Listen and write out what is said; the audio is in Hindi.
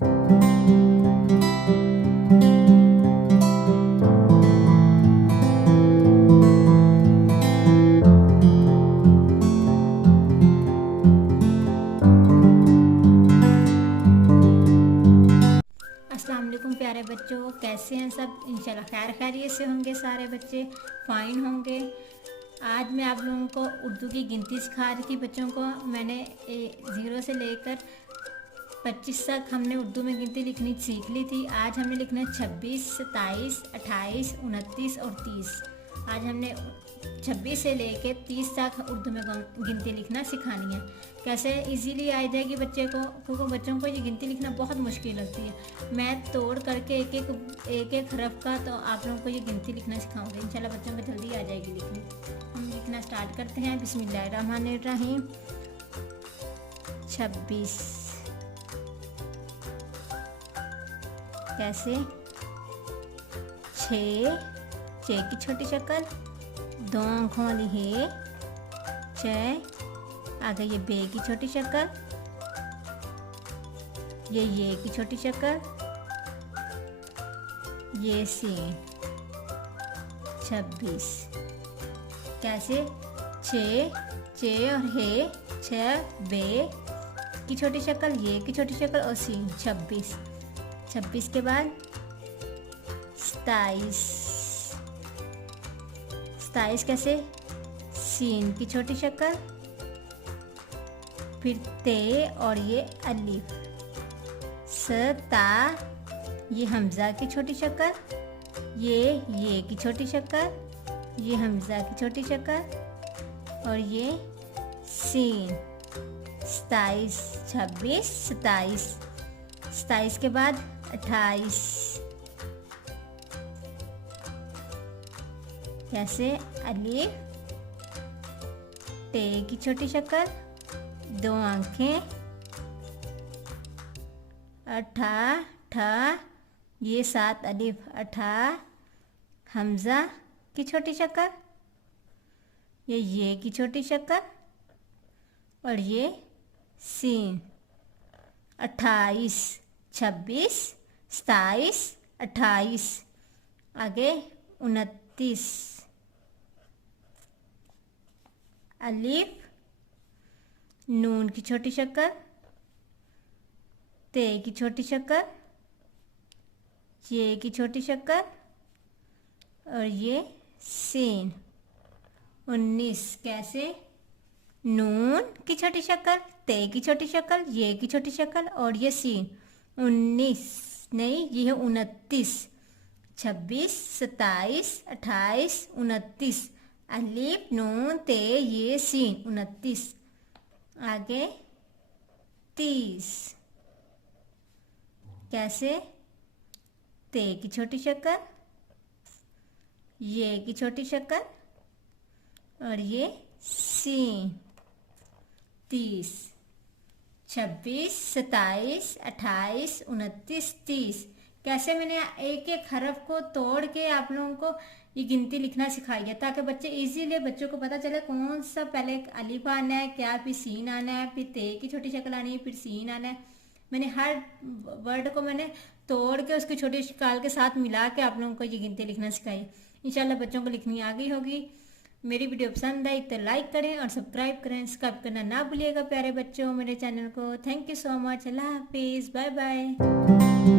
अस्सलाम वालेकुम प्यारे बच्चों, कैसे हैं सब। इंशाल्लाह खैर खैरियत से होंगे, सारे बच्चे फाइन होंगे। आज मैं आप लोगों को उर्दू की गिनती सिखा रही थी बच्चों को। मैंने 0 से लेकर 25 तक हमने उर्दू में गिनती लिखनी सीख ली थी। आज हमने लिखना है 26, 27, 28, 29 और 30। आज हमने 26 से लेकर 30 तक उर्दू में गिनती लिखना सिखानी है। कैसे इजीली आ जाएगी बच्चे को, क्योंकि बच्चों को ये गिनती लिखना बहुत मुश्किल लगती है। मैं तोड़ करके एक एक हरफ का तो आप लोगों को ये गिनती लिखना सिखाऊंगी। इंशाल्लाह बच्चों को जल्दी आ जाएगी लिखनी। हम लिखना स्टार्ट करते हैं। बिस्मिल्लाहिर्रहमानिर्रहीम। 26 कैसे 6 की छोटी शक्ल, 2 आँखों वाली है 6। आगे ये बे की छोटी शक्ल, ये की छोटी शक्ल, ये सीन। 26 कैसे 6 और है 6 बे की छोटी शक्ल, ये की छोटी शक्ल और सीन। 26 के बाद 27 कैसे सीन की छोटी शक्ल, फिर ते और ये अलिफ। ता ये हमजा की छोटी शक्ल, ये की छोटी शक्ल, ये हमजा की छोटी शक्ल और ये सीन। 27 26 27 के बाद 28 कैसे अलिफ, ते की छोटी शक्ल, 2 आँखें, ठा ये 7 अलिफ, हमजा की छोटी शक्ल, ये की छोटी शक्ल और ये सीन। 28 26 27 28 आगे 29 अलिफ, नून की छोटी शक्ल, ते की छोटी शक्ल, ये की छोटी शक्ल और ये सीन। 19 कैसे नून की छोटी शक्ल, ते की छोटी शक्ल, ये की छोटी शक्ल और ये सीन। 19 नहीं, ये है 29। 26 27 28 29 अलिफ नून ते ये सीन। 29 आगे 30 कैसे ते की छोटी शक्ल, ये की छोटी शक्ल और ये सीन। 30 26 27 28 29 30 कैसे मैंने एक एक हरफ को तोड़ के आप लोगों को ये गिनती लिखना सिखाई है, ताकि बच्चे इजीली बच्चों को पता चले कौन सा पहले अलिफ आना है क्या, फिर सीन आना है, फिर ते की छोटी शक्ल आनी है, फिर सीन आना है। मैंने हर वर्ड को मैंने तोड़ के उसकी छोटी शक्ल के साथ मिला के आप लोगों को ये गिनती लिखना सिखाई। इंशाल्लाह बच्चों को लिखनी आ गई होगी। मेरी वीडियो पसंद आई तो लाइक करें और सब्सक्राइब करें, सब्सक्राइब करना ना भूलिएगा प्यारे बच्चों मेरे चैनल को। Thank you so much. अल्लाह हाफिज़, बाय बाय।